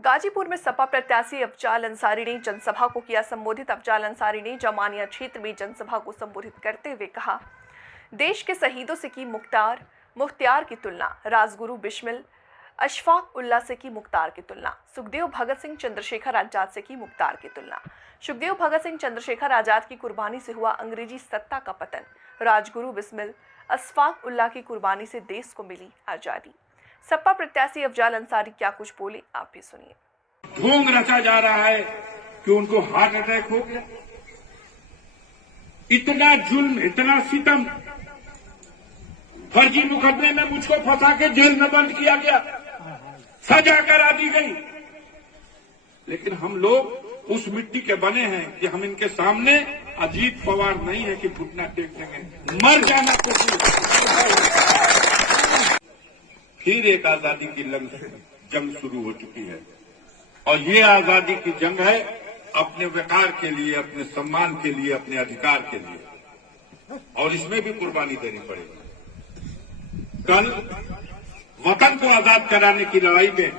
गाजीपुर में सपा प्रत्याशी अफजाल अंसारी ने जनसभा को किया संबोधित। अफजाल अंसारी ने जमानिया क्षेत्र में जनसभा को संबोधित करते हुए कहा, देश के शहीदों से की मुख्तार की तुलना, राजगुरु बिस्मिल अशफाक उल्लाह से की मुख्तार की तुलना, सुखदेव भगत सिंह चंद्रशेखर आजाद से की मुख्तार की तुलना। सुखदेव भगत सिंह चंद्रशेखर आजाद की कुर्बानी से हुआ अंग्रेजी सत्ता का पतन, राजगुरु बिस्मिल अशफाक उल्लाह की कुर्बानी से देश को मिली आजादी। सपा प्रत्याशी अफजाल अंसारी क्या कुछ बोले, आप भी सुनिए। ढोंग रचा जा रहा है कि उनको हार्ट अटैक हो गया। इतना जुल्म, इतना सितम, फर्जी मुकदमे में मुझको फंसा के जेल में बंद किया गया, सजा करा दी गई। लेकिन हम लोग उस मिट्टी के बने हैं कि हम इनके सामने अजीत पवार नहीं है कि घुटना टेक देंगे, मर जाना कोशिश। फिर एक आजादी की जंग शुरू हो चुकी है और ये आजादी की जंग है अपने वकार के लिए, अपने सम्मान के लिए, अपने अधिकार के लिए, और इसमें भी कुर्बानी देनी पड़ेगी। कल वतन को आजाद कराने की लड़ाई में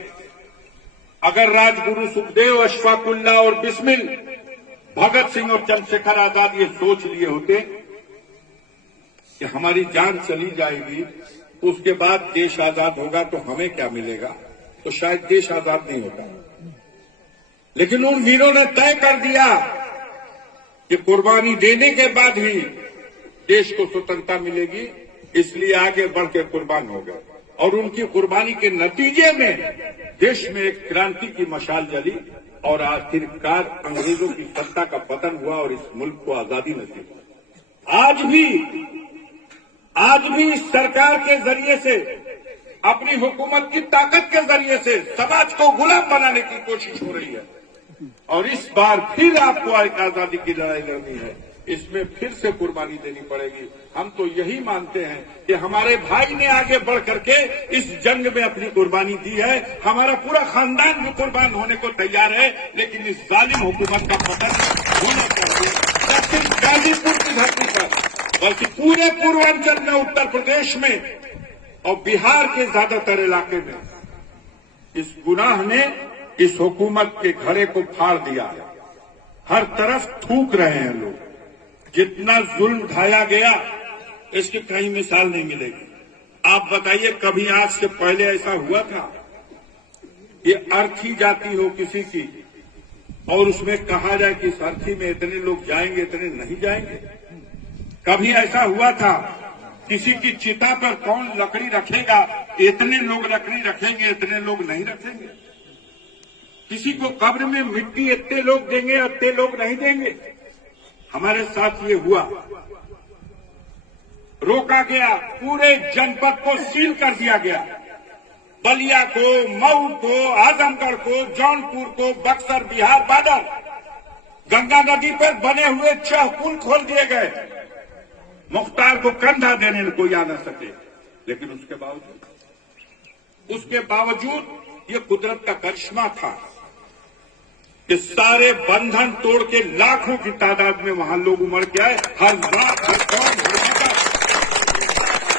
अगर राजगुरु सुखदेव अशफाक उल्लाह और बिस्मिल भगत सिंह और चंद्रशेखर आजाद ये सोच लिए होते कि हमारी जान चली जाएगी, उसके बाद देश आजाद होगा तो हमें क्या मिलेगा, तो शायद देश आजाद नहीं होता। लेकिन उन वीरों ने तय कर दिया कि कुर्बानी देने के बाद ही देश को स्वतंत्रता मिलेगी, इसलिए आगे बढ़ के कुर्बान हो गए। और उनकी कुर्बानी के नतीजे में देश में एक क्रांति की मशाल जली और आखिरकार अंग्रेजों की सत्ता का पतन हुआ और इस मुल्क को आजादी नसीब हुई। आज भी इस सरकार के जरिए से, अपनी हुकूमत की ताकत के जरिए से समाज को गुलाम बनाने की कोशिश हो रही है। और इस बार फिर आपको एक आजादी की लड़ाई लड़नी है, इसमें फिर से कुर्बानी देनी पड़ेगी। हम तो यही मानते हैं कि हमारे भाई ने आगे बढ़ करके इस जंग में अपनी कुर्बानी दी है, हमारा पूरा खानदान भी कुर्बान होने को तैयार है। लेकिन इस जालिम हुकूमत का पतन होना चाहिए, न सिर्फ गाजीपुर की धरती पर बल्कि पूरे पूर्वांचल में, उत्तर प्रदेश में और बिहार के ज्यादातर इलाके में। इस गुनाह ने इस हुकूमत के घड़े को फाड़ दिया है। हर तरफ थूक रहे हैं लोग। जितना जुल्म ढाया गया, इसकी कहीं मिसाल नहीं मिलेगी। आप बताइए, कभी आज से पहले ऐसा हुआ था? ये अर्थी जाति हो किसी की और उसमें कहा जाए कि इस अर्थी में इतने लोग जाएंगे, इतने नहीं जाएंगे? कभी ऐसा हुआ था किसी की चिता पर कौन लकड़ी रखेगा, इतने लोग लकड़ी रखेंगे, इतने लोग नहीं रखेंगे? किसी को कब्र में मिट्टी इतने लोग देंगे, इतने लोग नहीं देंगे? हमारे साथ ये हुआ, रोका गया, पूरे जनपद को सील कर दिया गया। बलिया को, मऊ को, आजमगढ़ को, जौनपुर को, बक्सर, बिहार बॉर्डर, गंगा नदी पर बने हुए 6 पुल खोल दिए गए। मुख्तार को कंधा देने कोई आ न सके। लेकिन उसके बावजूद ये कुदरत का करिश्मा था कि सारे बंधन तोड़ के लाखों की तादाद में वहां लोग उमड़ के आए। हर रात